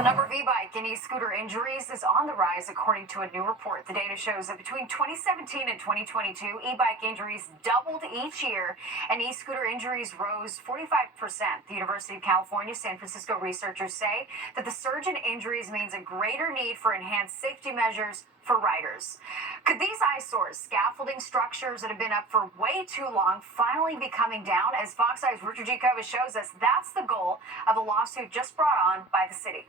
The number of e-bike and e-scooter injuries is on the rise, according to a new report. The data shows that between 2017 and 2022, e-bike injuries doubled each year, and e-scooter injuries rose 45%. The University of California, San Francisco researchers say that the surge in injuries means a greater need for enhanced safety measures for riders. Could these eyesores, scaffolding structures that have been up for way too long, finally be coming down? As Fox Eye's Richard G. Covas shows us, that's the goal of a lawsuit just brought on by the city.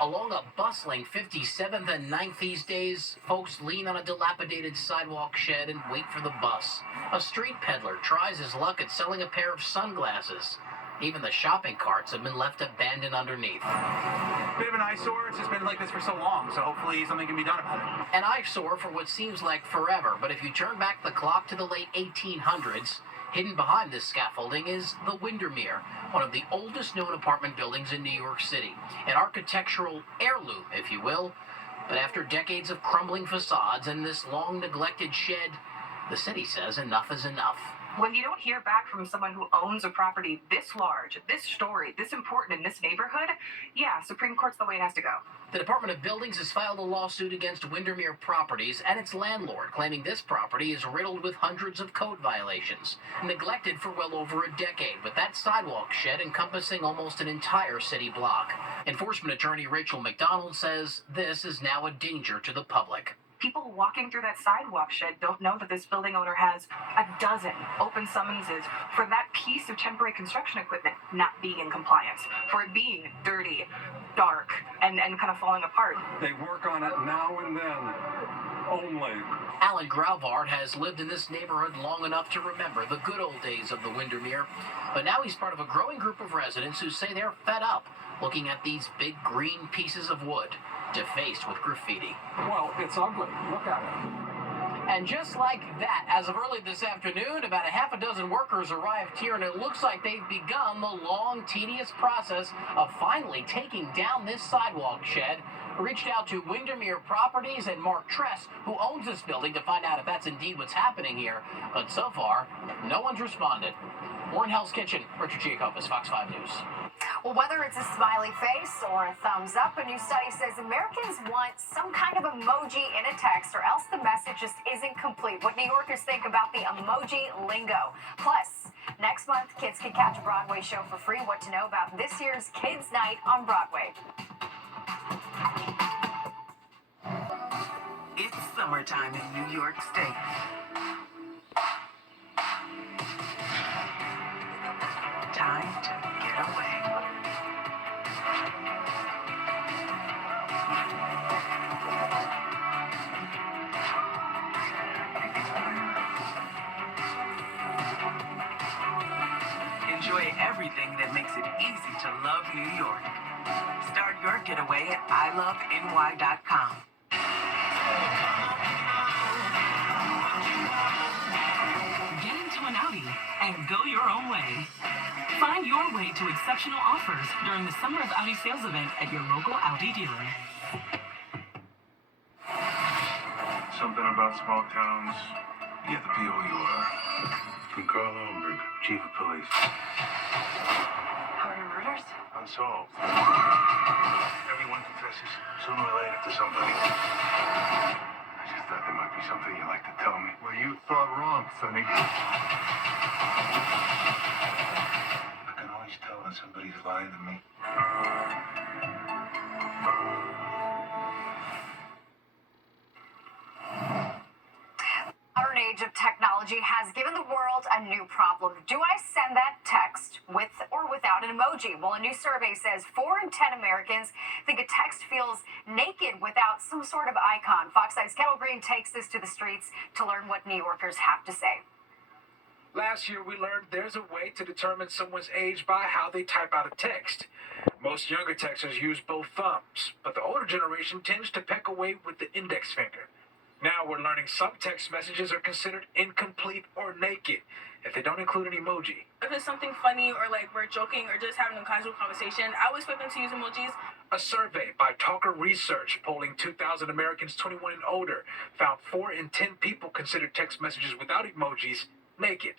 Along a bustling 57th and 9th these days, folks lean on a dilapidated sidewalk shed and wait for the bus. A street peddler tries his luck at selling a pair of sunglasses. Even the shopping carts have been left abandoned underneath. Bit of an eyesore. It's just been like this for so long, so hopefully something can be done about it. An eyesore for what seems like forever, but if you turn back the clock to the late 1800s, hidden behind this scaffolding is the Windermere, one of the oldest known apartment buildings in New York City. An architectural heirloom, if you will. But after decades of crumbling facades and this long neglected shed, the city says enough is enough. When you don't hear back from someone who owns a property this large, this storied, this important in this neighborhood, yeah, Supreme Court's the way it has to go. The Department of Buildings has filed a lawsuit against Windermere Properties and its landlord, claiming this property is riddled with hundreds of code violations, neglected for well over a decade, with that sidewalk shed encompassing almost an entire city block. Enforcement attorney Rachel McDonald says this is now a danger to the public. People walking through that sidewalk shed don't know that this building owner has a dozen open summonses for that piece of temporary construction equipment not being in compliance, for it being dirty, dark, and kind of falling apart. They work on it now and then, only. Alan Grauvard has lived in this neighborhood long enough to remember the good old days of the Windermere, but now he's part of a growing group of residents who say they're fed up looking at these big green pieces of wood defaced with graffiti. Well, it's ugly. Look at it. And just like that, as of early this afternoon, about a half a dozen workers arrived here, and it looks like they've begun the long, tedious process of finally taking down this sidewalk shed. We reached out to Windermere Properties and Mark Tress, who owns this building, to find out if that's indeed what's happening here. But so far, no one's responded. We're in Hell's Kitchen. Richard G. Covas, Fox 5 News. Well, whether it's a smiley face or a thumbs up, a new study says Americans want some kind of emoji in a text, or else the message just isn't complete. What New Yorkers think about the emoji lingo. Plus, next month, kids can catch a Broadway show for free. What to know about this year's Kids Night on Broadway. It's summertime in New York State. Time to get away. Enjoy everything that makes it easy to love New York. Start your getaway at iloveny.com. Get into an Audi and go your own way. Find your way to exceptional offers during the Summer of Audi sales event at your local Audi dealer. Something about small towns. You have to be who you are. From Carl Holmberg, Chief of Police. How are your murders? Unsolved. Everyone confesses sooner or later to somebody. I just thought there might be something you'd like to tell me. Well, you thought wrong, Sonny. I can always tell when somebody's lying to me. Modern age of technology has given the world a new problem. Do I send that text with or without an emoji? Well, a new survey says 4 in 10 Americans think a text feels naked without some sort of icon. Fox Eye's Kettle Green takes this to the streets to learn what New Yorkers have to say. Last year, we learned there's a way to determine someone's age by how they type out a text. Most younger texters use both thumbs, but the older generation tends to peck away with the index finger. Now we're learning some text messages are considered incomplete or naked if they don't include an emoji. If it's something funny or like we're joking or just having a casual conversation, I always expect them to use emojis. A survey by Talker Research polling 2,000 Americans 21 and older found 4 in 10 people consider text messages without emojis naked.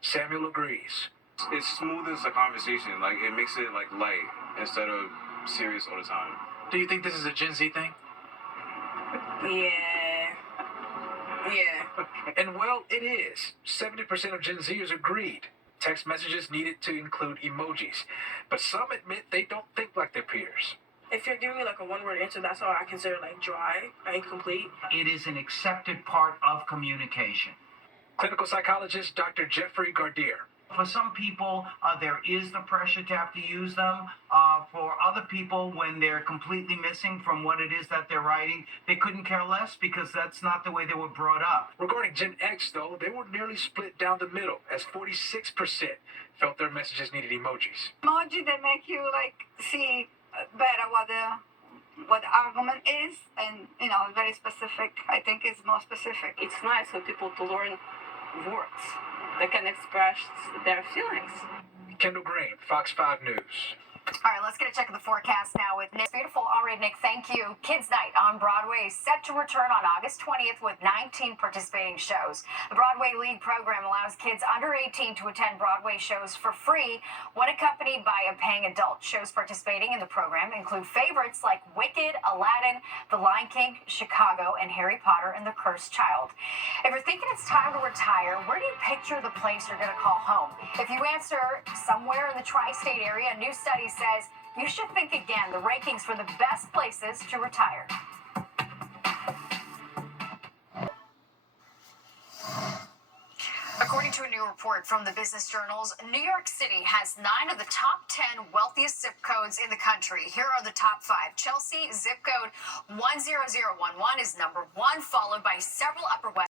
Samuel agrees. It smoothens the conversation. Like, it makes it, like, light instead of serious all the time. Do you think this is a Gen Z thing? Yeah. And well, it is. 70% of Gen Zers agreed. Text messages needed to include emojis. But some admit they don't think like their peers. If you're giving me like a one-word answer, that's all I consider like dry or incomplete. It is an accepted part of communication. Clinical psychologist Dr. Jeffrey Gardier. For some people, there is the pressure to have to use them. For other people, when they're completely missing from what it is that they're writing, they couldn't care less because that's not the way they were brought up. Regarding Gen X, though, they were nearly split down the middle, as 46% felt their messages needed emojis. Emoji that make you like see better what the argument is, and very specific. I think it's more specific. It's nice for people to learn words that can express their feelings. Kendall Green, Fox 5 News. All right, let's get a check of the forecast now with Nick. Beautiful. All right, Nick, thank you. Kids Night on Broadway is set to return on August 20th with 19 participating shows. The Broadway League program allows kids under 18 to attend Broadway shows for free when accompanied by a paying adult. Shows participating in the program include favorites like Wicked, Aladdin, The Lion King, Chicago, and Harry Potter and the Cursed Child. If you're thinking it's time to retire, where do you picture the place you're going to call home? If you answer somewhere in the tri-state area, a new study says you should think again. The rankings for the best places to retire. According to a new report from the Business Journals, New York City has 9 of the top 10 wealthiest zip codes in the country. Here are the top 5. Chelsea, zip code 10011, is number 1, followed by several Upper West